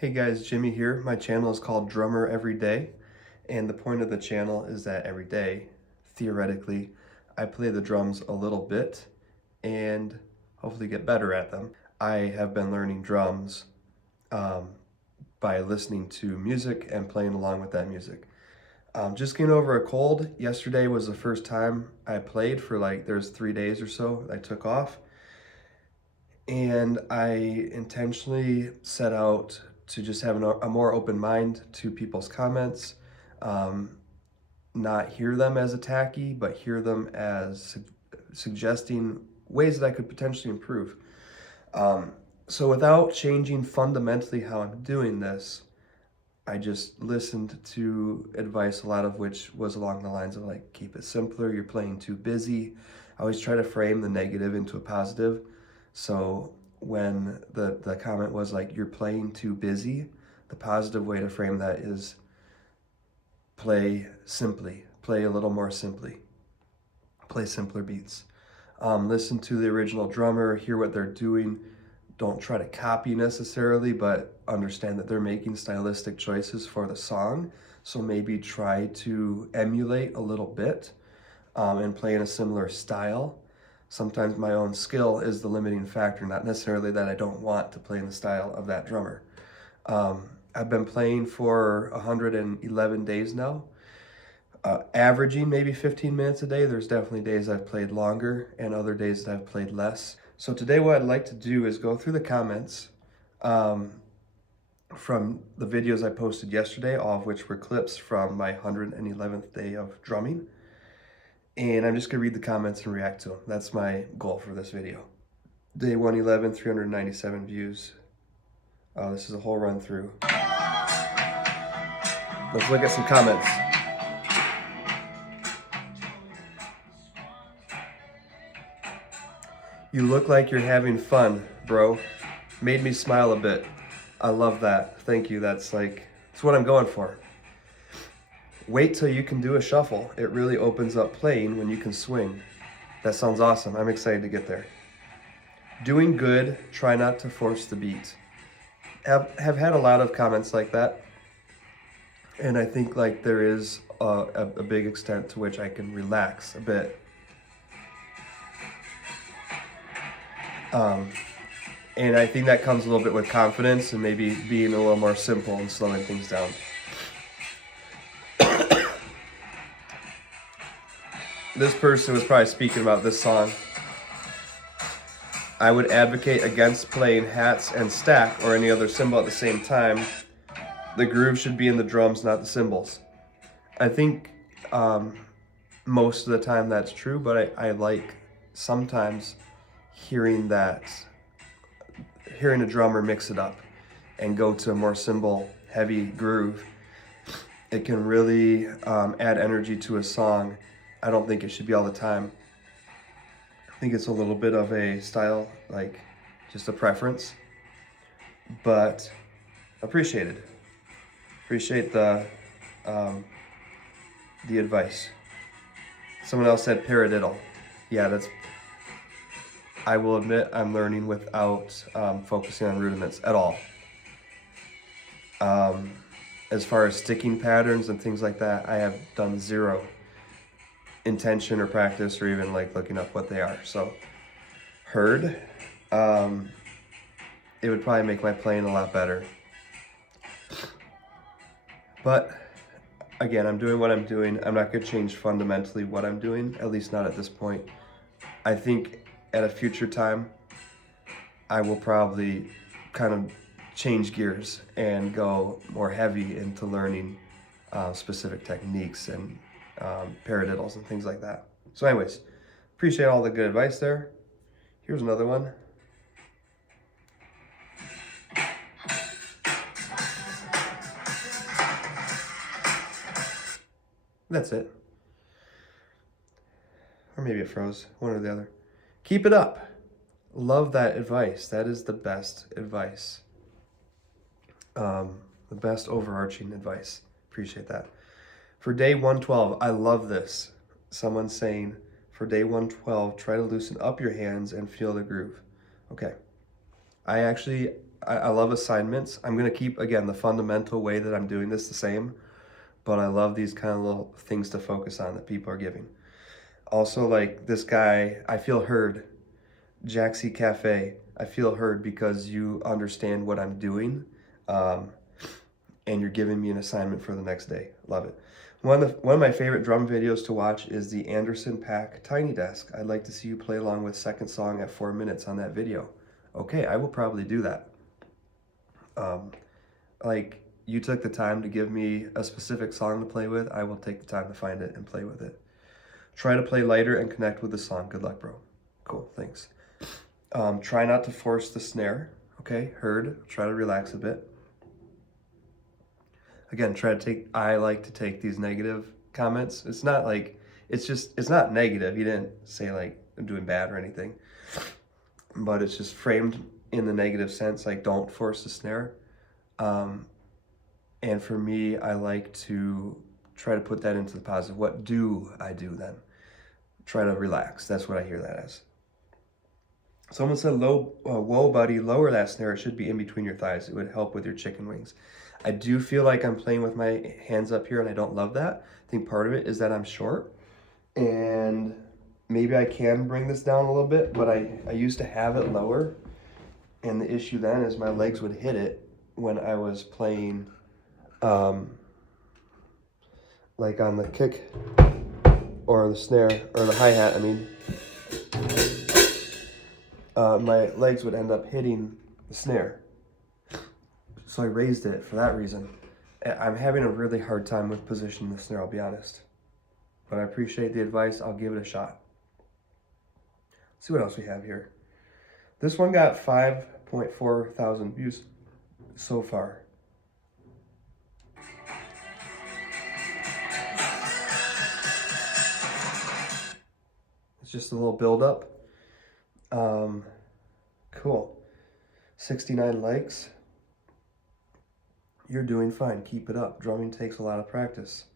Hey guys, Jimmy here. My channel is called Drummer Every Day, and the point of the channel is that every day, theoretically, I play the drums a little bit and hopefully get better at them. I have been learning drums um, by listening to music and playing along with that music. Just getting over a cold. Yesterday was the first time I played for there's 3 days or so I took off. And I intentionally set out to just have a more open mind to people's comments, um, not hear them as attacky, but hear them as suggesting ways that I could potentially improve. Um, so without changing fundamentally how I'm doing this, I just listened to advice, a lot of which was along the lines of keep it simpler, you're playing too busy. I always try to frame the negative into a positive. So when the comment was you're playing too busy, the positive way to frame that is play simply, play a little more simply, play simpler beats. Listen to the original drummer, hear what they're doing. Don't try to copy necessarily, but understand that they're making stylistic choices for the song. So maybe try to emulate a little bit and play in a similar style. Sometimes my own skill is the limiting factor, not necessarily that I don't want to play in the style of that drummer. I've been playing for 111 days now, averaging maybe 15 minutes a day. There's definitely days I've played longer and other days that I've played less. So today what I'd like to do is go through the comments from the videos I posted yesterday, all of which were clips from my 111th day of drumming. And I'm just gonna read the comments and react to them. That's my goal for this video. Day 111, 397 views. This is a whole run through. Let's look at some comments. You look like you're having fun, bro. Made me smile a bit. I love that. Thank you. That's what I'm going for. Wait till you can do a shuffle. It really opens up playing when you can swing. That sounds awesome. I'm excited to get there. Doing good. Try not to force the beat. Have had a lot of comments like that. And I think there is a big extent to which I can relax a bit. And I think that comes a little bit with confidence and maybe being a little more simple and slowing things down. This person was probably speaking about this song. I would advocate against playing hats and stack or any other cymbal at the same time. The groove should be in the drums, not the cymbals. I think most of the time that's true, but I like sometimes hearing a drummer mix it up and go to a more cymbal heavy groove. It can really add energy to a song. I don't think it should be all the time. I think it's a little bit of a style, just a preference, but appreciated. Appreciate the advice. Someone else said paradiddle. Yeah, I will admit I'm learning without focusing on rudiments at all. As far as sticking patterns and things like that, I have done zero intention or practice or even looking up what they are. So heard, it would probably make my playing a lot better. But again, I'm doing what I'm doing. I'm not going to change fundamentally what I'm doing, at least not at this point. I think at a future time, I will probably kind of change gears and go more heavy into learning specific techniques and paradiddles and things like that. So anyways, appreciate all the good advice there. Here's another one. That's it. Or maybe it froze, one or the other. Keep it up. Love that advice. That is the best advice. The best overarching advice. Appreciate that. For day 112, I love this. Someone saying, for day 112, try to loosen up your hands and feel the groove. Okay. I love assignments. I'm going to keep, again, the fundamental way that I'm doing this the same, but I love these kind of little things to focus on that people are giving. Also, like this guy, I feel heard. Jaxie Cafe, I feel heard because you understand what I'm doing, and you're giving me an assignment for the next day. Love it. One of my favorite drum videos to watch is the Anderson .Paak Tiny Desk. I'd like to see you play along with second song at 4 minutes on that video. Okay, I will probably do that. Like, you took the time to give me a specific song to play with, I will take the time to find it and play with it. Try to play lighter and connect with the song. Good luck, bro. Cool, thanks. Try not to force the snare. Okay, heard. Try to relax a bit. Again, I like to take these negative comments. It's not like, it's not negative. He didn't say like, I'm doing bad or anything. But it's just framed in the negative sense, like don't force the snare. And for me, I like to try to put that into the positive. What do I do then? Try to relax. That's what I hear that as. Someone said, whoa, buddy, lower that snare. It should be in between your thighs. It would help with your chicken wings. I do feel like I'm playing with my hands up here, and I don't love that. I think part of it is that I'm short, and maybe I can bring this down a little bit, but I used to have it lower, and the issue then is my legs would hit it when I was playing, like on the kick, or the snare, or the hi-hat, I mean. My legs would end up hitting the snare. So I raised it for that reason. I'm having a really hard time with positioning the snare, I'll be honest. But I appreciate the advice. I'll give it a shot. Let's see what else we have here. This one got 5.4 thousand views so far. It's just a little build up. Cool. 69 likes. You're doing fine. Keep it up. Drumming takes a lot of practice.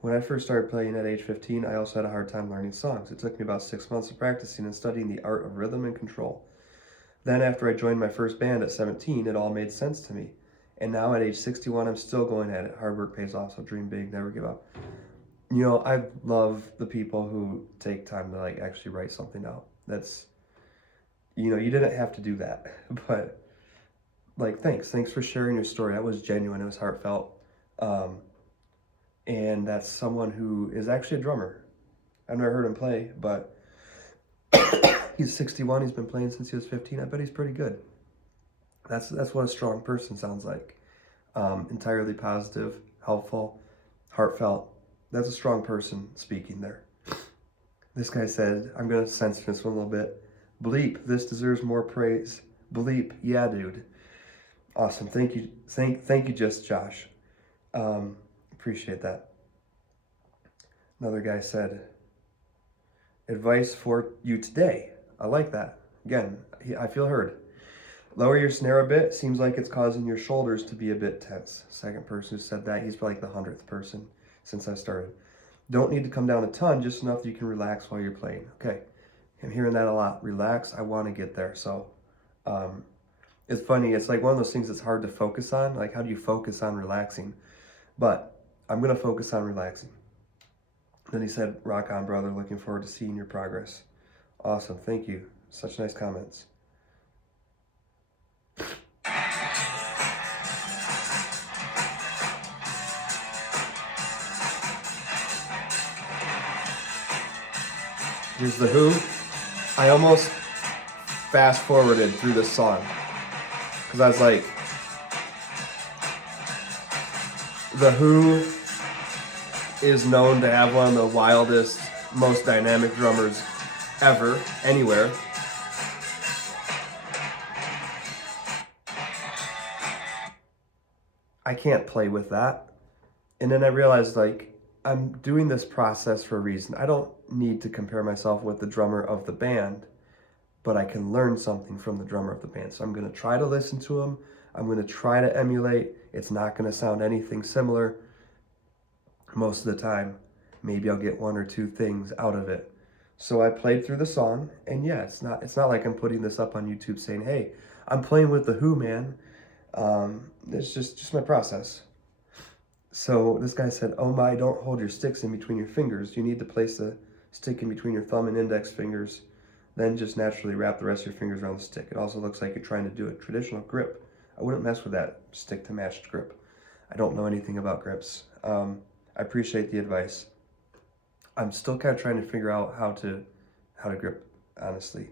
When I first started playing at age 15, I also had a hard time learning songs. It took me about 6 months of practicing and studying the art of rhythm and control. Then after I joined my first band at 17, it all made sense to me. And now at age 61, I'm still going at it. Hard work pays off, so dream big, never give up. You know, I love the people who take time to like actually write something out. That's, you know, you didn't have to do that, but like, thanks for sharing your story. That was genuine, it was heartfelt. And that's someone who is actually a drummer. I've never heard him play, but he's 61, he's been playing since he was 15. I bet he's pretty good. That's what a strong person sounds like. Entirely positive, helpful, heartfelt. That's a strong person speaking there. This guy said, I'm gonna censor this one a little bit. Bleep, this deserves more praise. Bleep, yeah, dude. Awesome, thank you, just Josh. Appreciate that. Another guy said, advice for you today. I like that. Again, I feel heard. Lower your snare a bit. Seems like it's causing your shoulders to be a bit tense. Second person who said that. He's like the 100th person since I started. Don't need to come down a ton, just enough that you can relax while you're playing. Okay, I'm hearing that a lot. Relax, I want to get there. So it's funny. It's like one of those things that's hard to focus on. Like, how do you focus on relaxing? But I'm going to focus on relaxing. Then he said, rock on, brother. Looking forward to seeing your progress. Awesome. Thank you. Such nice comments. Here's The Who. I almost fast forwarded through this song because I was like, The Who is known to have one of the wildest, most dynamic drummers ever, anywhere. I can't play with that. And then I realized, like, I'm doing this process for a reason. I don't need to compare myself with the drummer of the band, but I can learn something from the drummer of the band. So I'm going to try to listen to him. I'm going to try to emulate. It's not going to sound anything similar most of the time. Maybe I'll get one or two things out of it. So I played through the song, and yeah, it's not like I'm putting this up on YouTube saying, hey, I'm playing with The Who, man. It's just my process. So this guy said, oh my, don't hold your sticks in between your fingers. You need to place the stick in between your thumb and index fingers, then just naturally wrap the rest of your fingers around the stick. It also looks like you're trying to do a traditional grip. I wouldn't mess with that stick to matched grip. I don't know anything about grips. I appreciate the advice. I'm still kind of trying to figure out how to grip, honestly.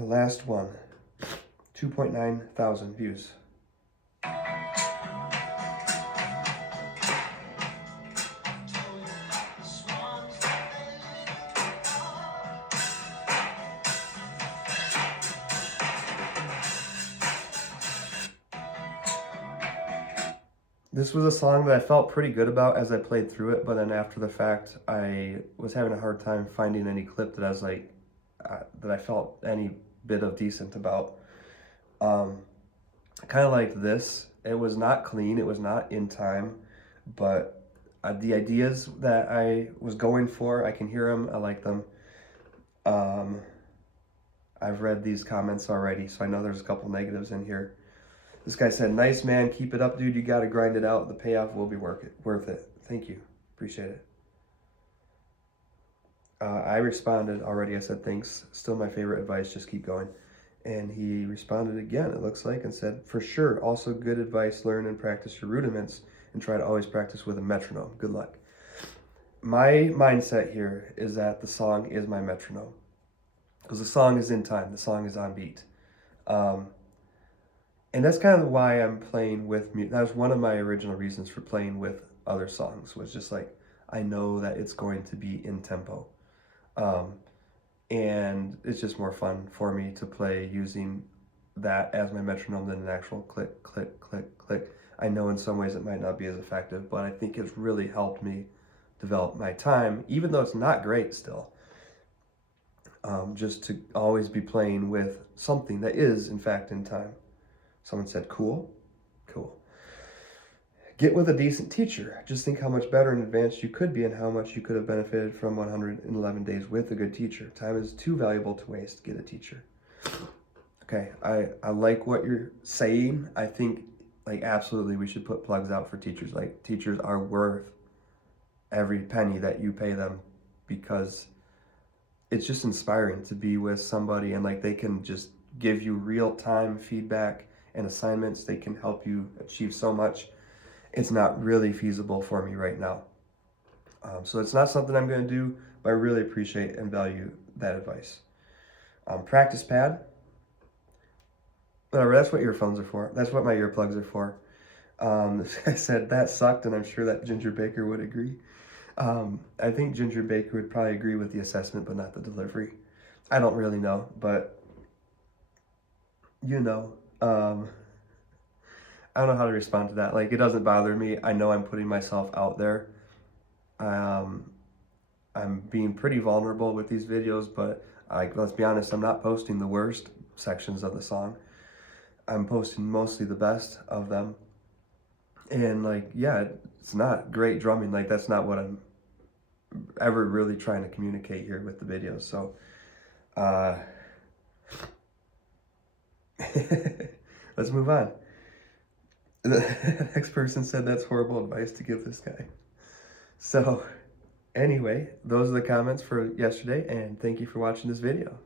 Last one, 2.9 thousand views. This was a song that I felt pretty good about as I played through it, but then after the fact, I was having a hard time finding any clip that I was like, that I felt any bit of decent about. Kind of like this. It was not clean, it was not in time, but the ideas that I was going for, I can hear them, I like them. I've read these comments already, so I know there's a couple negatives in here. This guy said, nice man, keep it up, dude. You got to grind it out. The payoff will be worth it. Thank you. Appreciate it. I responded already. I said, thanks. Still my favorite advice. Just keep going. And he responded again, it looks like, and said, for sure. Also good advice. Learn and practice your rudiments and try to always practice with a metronome. Good luck. My mindset here is that the song is my metronome. Because the song is in time. The song is on beat. And that's kind of why I'm playing with music. That was one of my original reasons for playing with other songs, was just like, I know that it's going to be in tempo. And it's just more fun for me to play using that as my metronome than an actual click, click, click, click. I know in some ways it might not be as effective, but I think it's really helped me develop my time, even though it's not great still. Just to always be playing with something that is, in fact, in time. Someone said, cool. Cool. Get with a decent teacher. Just think how much better and advanced you could be and how much you could have benefited from 111 days with a good teacher. Time is too valuable to waste. Get a teacher. Okay, I like what you're saying. I think, like, absolutely we should put plugs out for teachers. Like, teachers are worth every penny that you pay them, because it's just inspiring to be with somebody and, like, they can just give you real-time feedback and assignments. They can help you achieve so much. It's not really feasible for me right now. So it's not something I'm going to do, but I really appreciate and value that advice. Practice pad. Whatever, that's what earphones are for. That's what my earplugs are for. This guy said that sucked, and I'm sure that Ginger Baker would agree. I think Ginger Baker would probably agree with the assessment, but not the delivery. I don't really know, but you know. I don't know how to respond to that. Like, it doesn't bother me. I know I'm putting myself out there. I'm being pretty vulnerable with these videos, but let's be honest, I'm not posting the worst sections of the song. I'm posting mostly the best of them. And, like, yeah, it's not great drumming. Like, that's not what I'm ever really trying to communicate here with the videos. So, let's move on. The next person said that's horrible advice to give this guy. So anyway, those are the comments for yesterday, and thank you for watching this video.